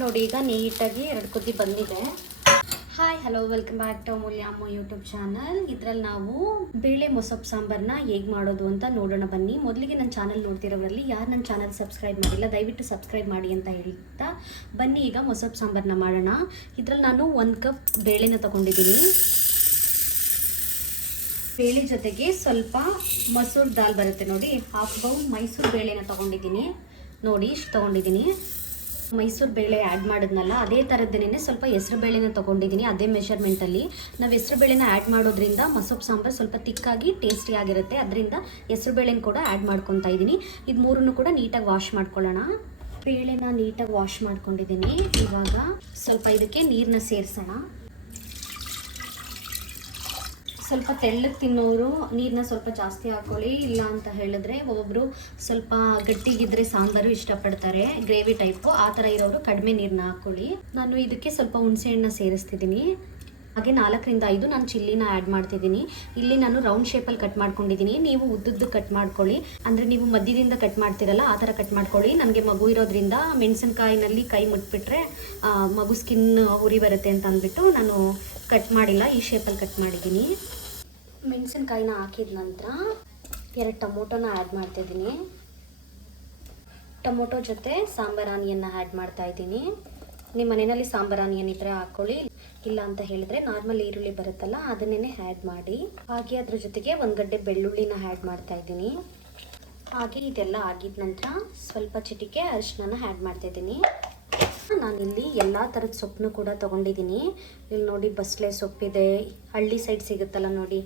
ನೋಡಿ, ಈಗ ನೀಟಾಗಿ ಎರಡು ಕುದಿ ಬಂದಿದೆ. Hi hello welcome back to Amulya Amma YouTube channel ಇದ್ರಲ್ಲಿ ನಾವು ಬೇಳೆ ಮೊಸಪ್ ಸಾಂಬಾರ್ನ ಹೇಗೆ ಮಾಡೋದು ಅಂತ ನೋಡೋಣ ಬನ್ನಿ. ಮೊದಲಿಗೆ ನನ್ನ ಚಾನಲ್ ನೋಡ್ತಿರೋರಲ್ಲಿ ಯಾರು ನನ್ನ ಚಾನಲ್ ಸಬ್ಸ್ಕ್ರೈಬ್ ಮಾಡಿಲ್ಲ, ದಯವಿಟ್ಟು ಸಬ್ಸ್ಕ್ರೈಬ್ ಮಾಡಿ ಅಂತ ಹೇಳ್ತಾ ಬನ್ನಿ, ಈಗ ಮೊಸಪ್ ಸಾಂಬಾರ್ನ ಮಾಡೋಣ. ಇದರಲ್ಲಿ ನಾನು ಒಂದು ಕಪ್ ಬೇಳೆನ ತಗೊಂಡಿದ್ದೀನಿ. ಬೇಳೆ ಜೊತೆಗೆ ಸ್ವಲ್ಪ ಮಸೂರ್ ದಾಲ್ ಬರುತ್ತೆ ನೋಡಿ ಹಾಫ್ ಬೌಲ್ ಮೈಸೂರು ಬೇಳೆನ ತಗೊಂಡಿದ್ದೀನಿ. ನೋಡಿ, ಇಷ್ಟು ತಗೊಂಡಿದ್ದೀನಿ. ಮೈಸೂರು ಬೇಳೆ ಆ್ಯಡ್ ಮಾಡಿದ್ನಲ್ಲ, ಅದೇ ಥರದ್ದೇನೆ ಸ್ವಲ್ಪ ಹೆಸರು ಬೇಳೆನ ತೊಗೊಂಡಿದ್ದೀನಿ ಅದೇ ಮೆಷರ್ಮೆಂಟಲ್ಲಿ ನಾವು ಹೆಸರು ಬೇಳೆನ ಆ್ಯಡ್ ಮಾಡೋದ್ರಿಂದ ಮಸೊಪ್ಪು ಸಾಂಬಾರು ಸ್ವಲ್ಪ ತಿಕ್ಕಾಗಿ ಟೇಸ್ಟಿಯಾಗಿರುತ್ತೆ ಅದರಿಂದ ಹೆಸರು ಬೇಳೆನ ಕೂಡ ಆ್ಯಡ್ ಮಾಡ್ಕೊತಾ ಇದ್ದೀನಿ ಇದು ಮೂರನ್ನು ಕೂಡ ನೀಟಾಗಿ ವಾಶ್ ಮಾಡ್ಕೊಳ್ಳೋಣ. ಬೇಳೆನ ನೀಟಾಗಿ ವಾಶ್ ಮಾಡ್ಕೊಂಡಿದ್ದೀನಿ ಇವಾಗ ಸ್ವಲ್ಪ ಇದಕ್ಕೆ ನೀರನ್ನ ಸೇರಿಸೋಣ. ಸ್ವಲ್ಪ ತೆಳ್ಳಗೆ ತಿನ್ನೋರು ನೀರನ್ನ ಸ್ವಲ್ಪ ಜಾಸ್ತಿ ಹಾಕೊಳ್ಳಿ, ಇಲ್ಲ ಅಂತ ಹೇಳಿದ್ರೆ ಒಬ್ಬರು ಸ್ವಲ್ಪ ಗಟ್ಟಿಗಿದ್ರೆ ಸಾಂಬಾರು ಇಷ್ಟಪಡ್ತಾರೆ, ಗ್ರೇವಿ ಟೈಪು ಆ ಥರ ಇರೋರು ಕಡಿಮೆ ನೀರನ್ನ ಹಾಕೊಳ್ಳಿ. ನಾನು ಇದಕ್ಕೆ ಸ್ವಲ್ಪ ಹುಣಸೆ ಹಣ್ಣನ್ನ ಸೇರಿಸ್ತಿದ್ದೀನಿ. ಹಾಗೆ ನಾಲ್ಕರಿಂದ ಐದು ನಾನು ಚಿಲ್ಲಿನ ಆ್ಯಡ್ ಮಾಡ್ತಿದ್ದೀನಿ. ಇಲ್ಲಿ ನಾನು ರೌಂಡ್ ಶೇಪಲ್ಲಿ ಕಟ್ ಮಾಡ್ಕೊಂಡಿದ್ದೀನಿ. ನೀವು ಉದ್ದದ್ದು ಕಟ್ ಮಾಡ್ಕೊಳ್ಳಿ. ಅಂದರೆ ನೀವು ಮಧ್ಯದಿಂದ ಕಟ್ ಮಾಡ್ತಿರಲ್ಲ, ಆ ಥರ ಕಟ್ ಮಾಡ್ಕೊಳ್ಳಿ. ನನಗೆ ಮಗು ಇರೋದ್ರಿಂದ ಮೆಣಸಿನ್ಕಾಯಿನಲ್ಲಿ ಕೈ ಮುಟ್ಬಿಟ್ರೆ ಮಗು ಸ್ಕಿನ್ ಉರಿ ಬರುತ್ತೆ ಅಂತ ಅಂದ್ಬಿಟ್ಟು ನಾನು ಕಟ್ ಮಾಡಿಲ್ಲ. ಈ ಶೇಪಲ್ಲಿ ಕಟ್ ಮಾಡಿದ್ದೀನಿ. ಮೆಣಸಿನ್ಕಾಯಿನ ಹಾಕಿದ ನಂತರ ಎರಡು ಟೊಮೊಟೊನ ಆ್ಯಡ್ ಮಾಡ್ತಾಯಿದ್ದೀನಿ ಟೊಮೊಟೊ ಜೊತೆ ಸಾಂಬಾರ್ ಆನಿಯನ್ನ ಆ್ಯಡ್ ಮಾಡ್ತಾ ಇದ್ದೀನಿ. ನಿಮ್ಮ ಮನೆಯಲ್ಲಿ ಸಾಂಬಾರ್ ಆನಿಯನ್ ಇದ್ರೆ ಹಾಕ್ಕೊಳ್ಳಿ ಇಲ್ಲ ಅಂತ ಹೇಳಿದ್ರೆ ನಾರ್ಮಲ್ ಈರುಳ್ಳಿ ಬರುತ್ತಲ್ಲ ಅದನ್ನೇ ಆ್ಯಡ್ ಮಾಡಿ. ಹಾಗೆ ಅದ್ರ ಜೊತೆಗೆ ಒಂದು ಗಡ್ಡೆ ಬೆಳ್ಳುಳ್ಳಿನ ಆ್ಯಡ್ ಮಾಡ್ತಾ ಇದ್ದೀನಿ. ಹಾಗೆ ಇದೆಲ್ಲ ಆಗಿದ ನಂತರ ಸ್ವಲ್ಪ ಚಿಟಿಕೆ ಅರಿಶಿನ ಆ್ಯಡ್ ಮಾಡ್ತಾ ಇದ್ದೀನಿ. ನಾನಿಲ್ಲಿ ಎಲ್ಲ ಥರದ ಸೊಪ್ಪನ್ನು ಕೂಡ ತೊಗೊಂಡಿದ್ದೀನಿ ಇಲ್ಲಿ ನೋಡಿ ಬಸಳೆ ಸೊಪ್ಪಿದೆ. ಹಳ್ಳಿ ಸೈಡ್ ಸಿಗುತ್ತಲ್ಲ ನೋಡಿ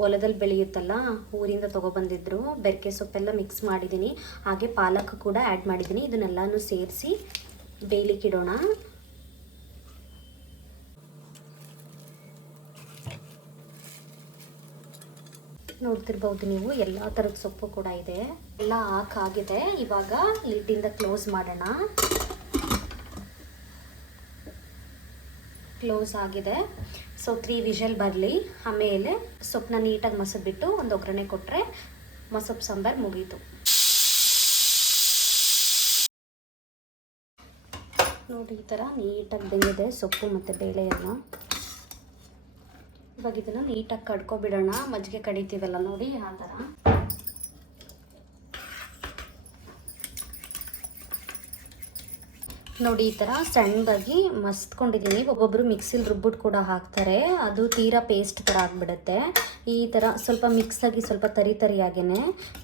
ಹೊಲದಲ್ಲಿ ಬೆಳೆಯುತ್ತಲ್ಲ, ಊರಿಂದ ತೊಗೊಬಂದಿದ್ರು. ಬೆರಕೆ ಸೊಪ್ಪೆಲ್ಲ ಮಿಕ್ಸ್ ಮಾಡಿದ್ದೀನಿ ಹಾಗೆ ಪಾಲಕ್ ಕೂಡ ಆ್ಯಡ್ ಮಾಡಿದ್ದೀನಿ ಇದನ್ನೆಲ್ಲನೂ ಸೇರಿಸಿ ಬೇಯಲಿಕ್ಕಿಡೋಣ ನೋಡ್ತಿರ್ಬೋದು ನೀವು, ಎಲ್ಲ ಥರದ ಸೊಪ್ಪು ಕೂಡ ಇದೆ. ಎಲ್ಲ ಹಾಕಾಗಿದೆ ಇವಾಗ ಲಿಡ್ಡಿಂದ ಕ್ಲೋಸ್ ಮಾಡೋಣ. ಕ್ಲೋಸ್ ಆಗಿದೆ. ಸೊ ತ್ರೀ ವಿಷಲ್ ಬರಲಿ. ಆಮೇಲೆ ಸೊಪ್ಪನ್ನ ನೀಟಾಗಿ ಮಸದ್ಬಿಟ್ಟು ಒಂದು ಒಗ್ಗರಣೆ ಕೊಟ್ಟರೆ ಮಸೊಪ್ಪು ಸಾಂಬಾರು ಮುಗೀತು. ನೋಡಿ, ಈ ಥರ ನೀಟಾಗಿ ಬೆಂದಿದೆ ಸೊಪ್ಪು ಮತ್ತು ಬೇಳೆ ಎಲ್ಲ ಇವಾಗ ಇದನ್ನು ನೀಟಾಗಿ ಕಡ್ಕೊಬಿಡೋಣ. ಮಜ್ಜಿಗೆ ಕಡಿತೀವಲ್ಲ ನೋಡಿ, ಆ ಥರ. ನೋಡಿ, ಈ ಥರ ಸಣ್ಣದಾಗಿ ಮಸ್ತ್ಕೊಂಡಿದ್ದೀನಿ. ಒಬ್ಬೊಬ್ಬರು ಮಿಕ್ಸಿಲಿ ರುಬ್ಬಿಟ್ಟು ಕೂಡ ಹಾಕ್ತಾರೆ. ಅದು ತೀರಾ ಪೇಸ್ಟ್ ಥರ ಆಗಿಬಿಡುತ್ತೆ. ಈ ಥರ ಸ್ವಲ್ಪ ಮಿಕ್ಸ್ ಆಗಿ ಸ್ವಲ್ಪ ತರಿ ತರಿಯಾಗೇ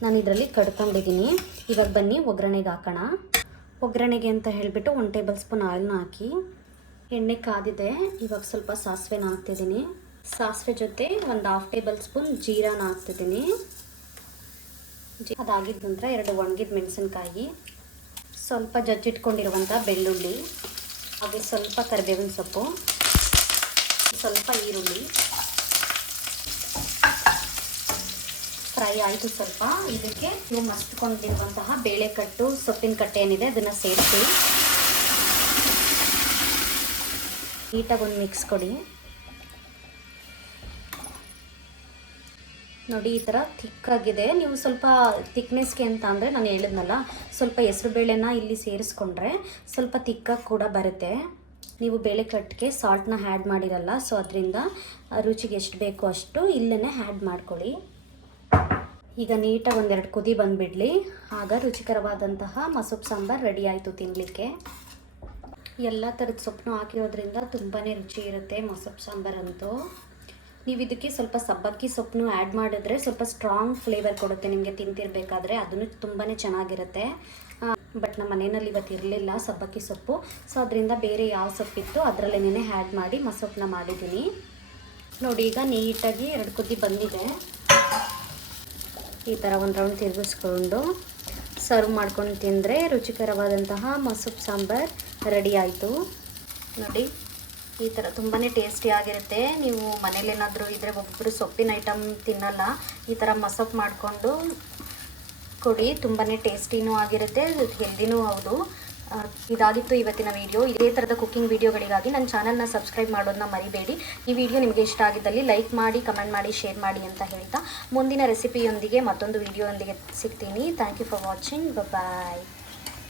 ನಾನು ಇದರಲ್ಲಿ ಕಡ್ಕೊಂಡಿದ್ದೀನಿ ಇವಾಗ ಬನ್ನಿ, ಒಗ್ಗರಣೆಗೆ ಹಾಕೋಣ. ಒಗ್ಗರಣೆಗೆ ಅಂತ ಹೇಳಿಬಿಟ್ಟು ಒನ್ ಟೇಬಲ್ ಸ್ಪೂನ್ ಆಯಿಲ್ನ ಹಾಕಿ ಎಣ್ಣೆ ಕಾದಿದೆ. ಇವಾಗ ಸ್ವಲ್ಪ ಸಾಸಿವೆನ ಹಾಕ್ತಿದ್ದೀನಿ ಸಾಸಿವೆ ಜೊತೆ ಒಂದು ಹಾಫ್ ಟೇಬಲ್ ಸ್ಪೂನ್ ಜೀರಾನ ಹಾಕ್ತಿದ್ದೀನಿ ಅದಾಗಿದ್ದ ನಂತರ ಎರಡು ಒಣಗಿದ ಮೆಣಸಿನ್ಕಾಯಿ. ಸ್ವಲ್ಪ ಜಜ್ಜಿಟ್ಕೊಂಡಿರುವಂಥ ಬೆಳ್ಳುಳ್ಳಿ ಹಾಗೆ ಸ್ವಲ್ಪ ಕರಿಬೇವಿನ ಸೊಪ್ಪು, ಸ್ವಲ್ಪ ಈರುಳ್ಳಿ. ಫ್ರೈ ಆಯಿತು ಸ್ವಲ್ಪ. ಇದಕ್ಕೆ ನೀವು ಮಸ್ತ್ಕೊಂಡಿರುವಂತಹ ಬೇಳೆಕಟ್ಟು, ಸೊಪ್ಪಿನ ಕಟ್ಟೆ ಏನಿದೆ ಅದನ್ನು ಸೇರಿಸಿ. ನೀಟಾಗಿ ಒಂದು ಮಿಕ್ಸ್ ಕೊಡಿ. ನೋಡಿ, ಈ ಥರ ಥಿಕ್ಕಾಗಿದೆ ನೀವು ಸ್ವಲ್ಪ ಥಿಕ್ನೆಸ್ಗೆ ಅಂತ ಅಂದರೆ ನಾನು ಹೇಳಿದ್ನಲ್ಲ, ಸ್ವಲ್ಪ ಹೆಸರು ಬೇಳೆನ ಇಲ್ಲಿ ಸೇರಿಸ್ಕೊಂಡ್ರೆ ಸ್ವಲ್ಪ ತಿಕ್ಕಾಗಿ ಕೂಡ ಬರುತ್ತೆ. ನೀವು ಬೇಳೆ ಕಟ್ಟಿಗೆ ಸಾಲ್ಟ್ನ ಹ್ಯಾಡ್ ಮಾಡಿರಲ್ಲ ಸೊ ಅದರಿಂದ ರುಚಿಗೆ ಎಷ್ಟು ಬೇಕೋ ಅಷ್ಟು ಇಲ್ಲೇ ಹ್ಯಾಡ್ ಮಾಡ್ಕೊಳ್ಳಿ. ಈಗ ನೀಟಾಗಿ ಒಂದೆರಡು ಕುದಿ ಬಂದುಬಿಡಲಿ. ಆಗ ರುಚಿಕರವಾದಂತಹ ಮಸೊಪ್ಪು ಸಾಂಬಾರು ರೆಡಿ ಆಯಿತು ತಿನ್ನಲಿಕ್ಕೆ ಎಲ್ಲ ಥರದ ಸೊಪ್ಪನ್ನು ಹಾಕಿರೋದ್ರಿಂದ ತುಂಬಾ ರುಚಿ ಇರುತ್ತೆ ಮೊಸಪ್ಪು ಸಾಂಬಾರಂತೂ ನೀವು ಇದಕ್ಕೆ ಸ್ವಲ್ಪ ಸಬ್ಬಕ್ಕಿ ಸೊಪ್ಪನ್ನು ಆ್ಯಡ್ ಮಾಡಿದ್ರೆ ಸ್ವಲ್ಪ ಸ್ಟ್ರಾಂಗ್ ಫ್ಲೇವರ್ ಕೊಡುತ್ತೆ ನಿಮಗೆ ತಿಂತಿರ್ಬೇಕಾದ್ರೆ, ಅದನ್ನು ತುಂಬಾ ಚೆನ್ನಾಗಿರುತ್ತೆ. ಬಟ್ ನಮ್ಮ ಮನೆಯಲ್ಲಿ ಇವತ್ತು ಇರಲಿಲ್ಲ ಸಬ್ಬಕ್ಕಿ ಸೊಪ್ಪು. ಸೊ ಅದರಿಂದ ಬೇರೆ ಯಾವ ಸೊಪ್ಪಿತ್ತು ಅದರಲ್ಲೇನೇ ಆ್ಯಡ್ ಮಾಡಿ ಮಸೊಪ್ಪನ್ನ ಮಾಡಿದ್ದೀನಿ. ನೋಡಿ, ಈಗ ನೀಟಾಗಿ ಎರಡು ಕುದಿ ಬಂದಿದೆ. ಈ ಥರ ಒಂದು ರೌಂಡ್ ತಿರುಗಿಸ್ಕೊಂಡು ಸರ್ವ್ ಮಾಡ್ಕೊಂಡು ತಿಂದರೆ ರುಚಿಕರವಾದಂತಹ ಮಸೊಪ್ಪು ಸಾಂಬಾರ್ ರೆಡಿ ಆಯಿತು. ನೋಡಿ. ಈ ಥರ ತುಂಬಾ ಟೇಸ್ಟಿ ಆಗಿರುತ್ತೆ. ನೀವು ಮನೇಲೇನಾದರೂ ಇದ್ದರೆ ಒಬ್ಬರು ಸೊಪ್ಪಿನ ಐಟಮ್ ತಿನ್ನಲ್ಲ, ಈ ಥರ ಮಸಪ್ ಮಾಡಿಕೊಂಡು ಕೊಡಿ ತುಂಬಾ ಟೇಸ್ಟಿನೂ ಆಗಿರುತ್ತೆ ಹೆಲ್ದಿನೂ ಹೌದು. ಇದಾಗಿತ್ತು ಇವತ್ತಿನ ವಿಡಿಯೋ ಇದೇ ಥರದ ಕುಕ್ಕಿಂಗ್ ವೀಡಿಯೋಗಳಿಗಾಗಿ ನನ್ನ ಚಾನಲ್ನ ಸಬ್ಸ್ಕ್ರೈಬ್ ಮಾಡೋದನ್ನ ಮರಿಬೇಡಿ. ಈ ವಿಡಿಯೋ ನಿಮಗೆ ಇಷ್ಟ ಆಗಿದ್ದಲ್ಲಿ ಲೈಕ್ ಮಾಡಿ ಕಮೆಂಟ್ ಮಾಡಿ ಶೇರ್ ಮಾಡಿ ಅಂತ ಹೇಳ್ತಾ ಮುಂದಿನ ರೆಸಿಪಿಯೊಂದಿಗೆ ಮತ್ತೊಂದು ವಿಡಿಯೋಯೊಂದಿಗೆ ಸಿಗ್ತೀನಿ. Thank you for watching bye